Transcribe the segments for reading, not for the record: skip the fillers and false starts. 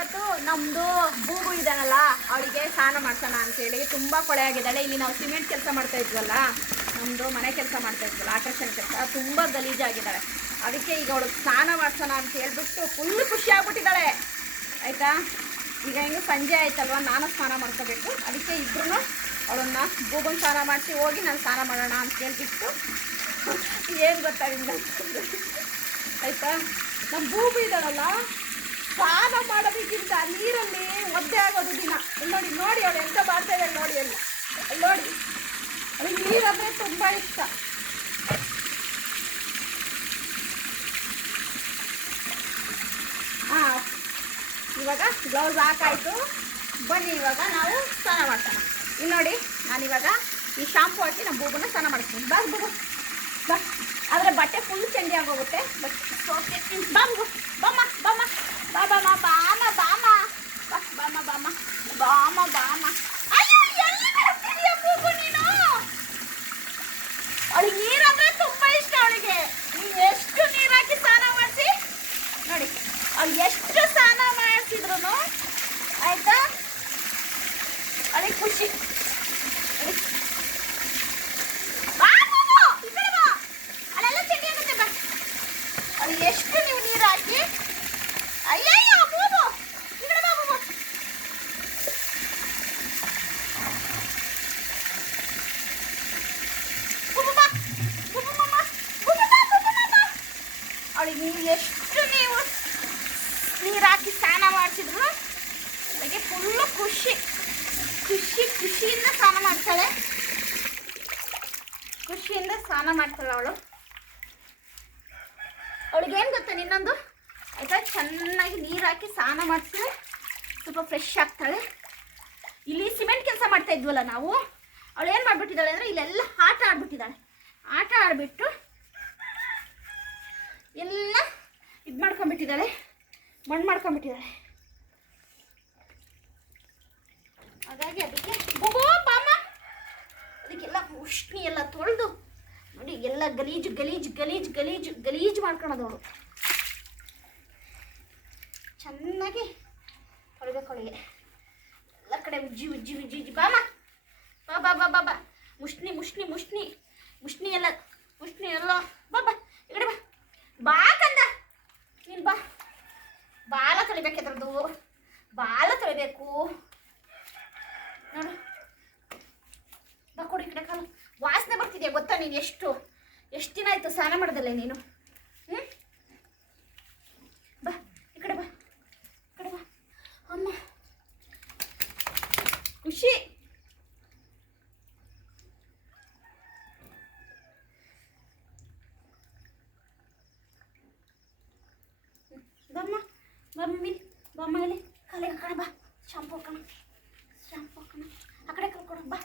ಇವತ್ತು ನಮ್ಮದು ಬೂಬು ಇದ್ದಾನಲ್ಲ ಅವಳಿಗೆ ಸ್ನಾನ ಮಾಡ್ಸೋಣ ಅಂತೇಳಿ ತುಂಬ ಕೊಳೆ ಆಗಿದ್ದಾಳೆ. ಇಲ್ಲಿ ನಾವು ಸಿಮೆಂಟ್ ಕೆಲಸ ಮಾಡ್ತಾ ಇದ್ವಲ್ಲ, ನಮ್ಮದು ಮನೆ ಕೆಲಸ ಮಾಡ್ತಾ ಇದ್ವಲ್ಲ, ಆಕರ್ಷಣೆ ಕೆಲಸ, ತುಂಬ ಗಲೀಜಾಗಿದ್ದಾಳೆ. ಅದಕ್ಕೆ ಈಗ ಅವಳಿಗೆ ಸ್ನಾನ ಮಾಡ್ಸೋಣ ಅಂತ ಹೇಳ್ಬಿಟ್ಟು ಫುಲ್ ಖುಷಿ ಆಗ್ಬಿಟ್ಟಿದ್ದಾಳೆ. ಆಯಿತಾ, ಈಗ ಹೆಂಗೆ ಸಂಜೆ ಆಯ್ತಲ್ವ, ನಾನು ಸ್ನಾನ ಮಾಡ್ಕೋಬೇಕು. ಅದಕ್ಕೆ ಇಬ್ಬರು ಅವಳನ್ನ ಬೂಬನ್ ಸ್ನಾನ ಮಾಡಿಸಿ ಹೋಗಿ ನಾನು ಸ್ನಾನ ಮಾಡೋಣ ಅಂತ ಹೇಳ್ಬಿಟ್ಟು ಏನು ಗೊತ್ತಾಗಿಲ್ಲ ಆಯಿತಾ. ನಮ್ಮ ಬೂಬು ಇದ್ದಾಳಲ್ಲ, ಸ್ನಾನ ಮಾಡೋದಕ್ಕಿಂತ ನೀರಲ್ಲಿ ಒದ್ದೆ ಆಗೋದು ದಿನ. ನೋಡಿ ನೋಡಿ ಅವಳು ಎಂತ ಮಾಡ್ತಾ ಇದ್ದಾಳೆ ನೋಡಿ, ಎಲ್ಲ ನೋಡಿ. ಅವಳಿಗೆ ನೀರಂದರೆ ತುಂಬ ಇಷ್ಟ. ಹಾಂ, ಇವಾಗ ಗ್ಲೌಸ್ ಹಾಕಾಯಿತು. ಬನ್ನಿ ಇವಾಗ ನಾವು ಸ್ನಾನ ಮಾಡ್ಸೋಣ. ಇಲ್ಲಿ ನೋಡಿ, ನಾನಿವಾಗ ಈ ಶಾಂಪು ಹಾಕಿ ನಮ್ಮ ಬೂಬನ್ನ ಸ್ನಾನ ಮಾಡಿಸ್ತೀನಿ. ಬಾ ಬೂಬು ಬಾ. ಆದರೆ ಬಟ್ಟೆ ಫುಲ್ ಚಂಡಿ ಆಗೋಗುತ್ತೆ. ಬಟ್ ಓಕೆ, ಬಾ ಬೂಬು, ಬಾಮ ಬಾಮ, ಬಾ ಬಾಮ, ಬಾಮ ಬಾಮ, ಬಾ ಬಾಮ ಬಾಮ, ಬಾಮ ಬಾಮ. ಅಯ್ಯೋ, ಎಲ್ಲಿ ಬರ್ತಿದೀಯ ಬೂಬು ನೀನು? ಅವಳಿಗೆ ನೀರಂದ್ರೆ ತುಂಬ ಇಷ್ಟ. ಅವಳಿಗೆ ನೀವು ಎಷ್ಟು ನೀರು ಹಾಕಿ ಸ್ನಾನ ಮಾಡಿಸಿ ನೋಡಿ, ಅವ್ಳು ಎಷ್ಟು ಸ್ನಾನ ಮಾಡಿಸಿದ್ರು ಆಯಿತಾ, ಅವಳಿಗೆ ಖುಷಿ. ಎಷ್ಟು ನೀವು ನೀರು ಹಾಕಿ, ಅಯ್ಯಯ್ಯೋ ಬೂಬು, ಈ ಕಡೆ ಬಾ ಬೂಬು. ಬೂಬು ಬಾ, ಬೂಬು ಮಮ್ಮ, ಬೂಬು ಬಾ, ಬೂಬು ಮಮ್ಮ. ಅವಳಿಗೆ ನೀವು ಎಷ್ಟು ನೀವು ನೀರು ಹಾಕಿ ಸ್ನಾನ ಮಾಡಿಸಿದ್ರು ಅವಳಿಗೆ ಫುಲ್ಲು ಖುಷಿ. ಖುಷಿಯಿಂದ ಸ್ನಾನ ಮಾಡ್ತಾಳೆ. ಖುಷಿಯಿಂದ ಸ್ನಾನ ಮಾಡ್ತಾಳೆ ಅವಳು. ಅವಳಿಗೇನು ಗೊತ್ತಾ ಇನ್ನೊಂದು, ಆಯಿತಾ, ಚೆನ್ನಾಗಿ ನೀರು ಹಾಕಿ ಸ್ನಾನ ಮಾಡಿಸಿದ್ರೆ ಸ್ವಲ್ಪ ಫ್ರೆಶ್ ಆಗ್ತಾಳೆ. ಇಲ್ಲಿ ಸಿಮೆಂಟ್ ಕೆಲಸ ಮಾಡ್ತಾ ಇದ್ವಲ್ಲ ನಾವು, ಅವಳು ಏನು ಮಾಡಿಬಿಟ್ಟಿದ್ದಾಳೆ ಅಂದರೆ ಇಲ್ಲೆಲ್ಲ ಆಟ ಆಡ್ಬಿಟ್ಟಿದ್ದಾಳೆ. ಆಟ ಆಡಿಬಿಟ್ಟು ಎಲ್ಲ ಇದು ಮಾಡ್ಕೊಂಬಿಟ್ಟಿದ್ದಾಳೆ, ಮಣ್ಣು ಮಾಡ್ಕೊಂಬಿಟ್ಟಿದ್ದಾಳೆ. ಹಾಗಾಗಿ ಅದಕ್ಕೆ ಬೂಬು ಬಾಮ, ಅದಕ್ಕೆಲ್ಲ ಉಷ್ಣಿ ಎಲ್ಲ ತೊಳೆದು ನೋಡಿ, ಎಲ್ಲ ಗಲೀಜು ಗಲೀಜು ಗಲೀಜು ಗಲೀಜು ಗಲೀಜು ಮಾಡ್ಕೊಳೋದು ಅವಳು. ಚೆನ್ನಾಗಿ ತೊಳಿಬೇಕು ಅವಳಿಗೆ ಎಲ್ಲ ಕಡೆ ಉಜ್ಜಿ ಉಜ್ಜಿ ಉಜ್ಜಿ ಉಜ್ಜಿ. ಬಾಮ ಬಾ ಬಾ ಬಾ ಬಾ ಬಾ, ಮುಷ್ಣಿ ಮುಷ್ಣಿ ಮುಷ್ಣಿ ಮುಷ್ಣಿ ಎಲ್ಲ ಮುಷ್ಣಿ ಎಲ್ಲ. ಬಾ ಬಾ, ಈ ಕಡೆ ಬಾ, ಬಾ ಕಂದ ನೀನು ಬಾ. ಬಾಲ ತೊಳಿಬೇಕದ್ರದ್ದು, ಬಾಲ ತೊಳಿಬೇಕು ನೋಡು. ಬಾ ಕೊಡಿ, ಈ ಕಡೆ ಕಾಲು ವಾಸನೆ ಬರ್ತಿದೆಯಾ ಗೊತ್ತಾ? ನೀನು ಎಷ್ಟು ದಿನ ಆಯಿತು ಸ್ನಾನ ಮಾಡೋದಲ್ಲ ನೀನು? ಬಾ, ಈ ಕಡೆ ಬಾ, ಈ ಕಡೆ ಬಾ ಅಮ್ಮ. ಖುಷಿ. ಬಮ್ಮ ಬಮ್ಮಿ, ಬಮ್ಮ ಇಲ್ಲಿ ಕಾಲಿಗೆ ಹಾಕೋಣ, ಬಾ ಶಾಂಪು ಹಾಕೋಣ, ಶಾಂಪು ಹಾಕೋಣ. ಆ ಕಡೆ ಕಲ್ಕೊಡ, ಬಾ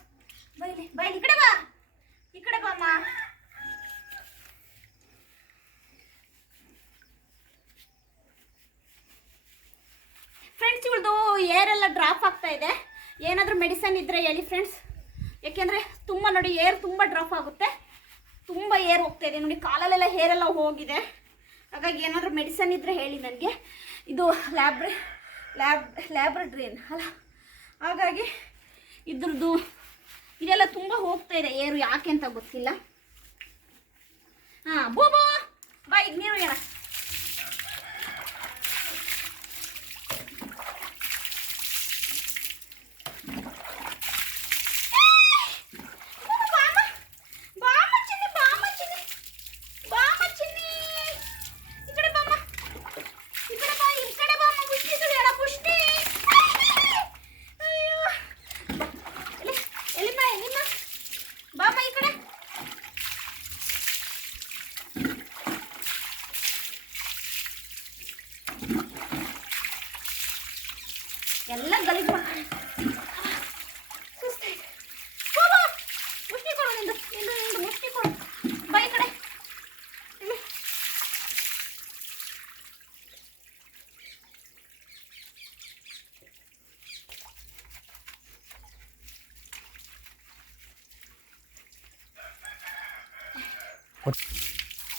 ಬೈಲಿ ಬೈಲಿ, ಈ ಕಡೆ ಬಾ, ಈ ಕಡೆ ಬಾಮ್ಮ. ಫ್ರೆಂಡ್ಸ್, ಇವಳದು ಏರೆಲ್ಲ ಡ್ರಾಪ್ ಆಗ್ತಾ ಇದೆ. ಏನಾದರೂ ಮೆಡಿಸನ್ ಇದ್ದರೆ ಹೇಳಿ ಫ್ರೆಂಡ್ಸ್, ಯಾಕೆಂದರೆ ತುಂಬ ನೋಡಿ ಏರ್ ತುಂಬ ಡ್ರಾಪ್ ಆಗುತ್ತೆ, ತುಂಬ ಏರ್ ಹೋಗ್ತಾ ಇದೆ ನೋಡಿ, ಕಾಲಲ್ಲೆಲ್ಲ ಹೇರೆಲ್ಲ ಹೋಗಿದೆ. ಹಾಗಾಗಿ ಏನಾದರೂ ಮೆಡಿಸನ್ ಇದ್ದರೆ ಹೇಳಿ ನನಗೆ. ಇದು ಲ್ಯಾಬ್ರೇಟ್ರಿನ್ ಅಲ್ಲ, ಹಾಗಾಗಿ ಇದ್ರದ್ದು ಇದೆಲ್ಲ ತುಂಬ ಹೋಗ್ತಾ ಇದೆ ಏರು, ಯಾಕೆ ಅಂತ ಗೊತ್ತಿಲ್ಲ. ಹಾಂ ಬೂಬು ಬಾ, ಈಗ ನೀರು ಹೇಳ. ಎಲ್ಲ ಗಲೀಜು ಮಾಡ್ತಾರೆ. ಸುಸ್ತಾಯ್ತು. ಬಾಬಾ ಮುಷ್ಟಿ ಕೊಡು, ನಿಂದು ಮುಷ್ಟಿ ಕೊಡು. ಬಾ ಈ ಕಡೆ.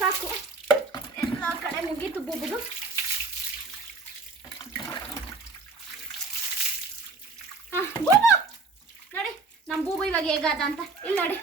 ಸಾಕು, ಎಲ್ಲ ಕಡೆ ಮುಗೀತು ಬೂಬುದು. ಇವಾಗ ಹೇಗಾದ ಅಂತ ಇಲ್ಲಿ ನೋಡಿ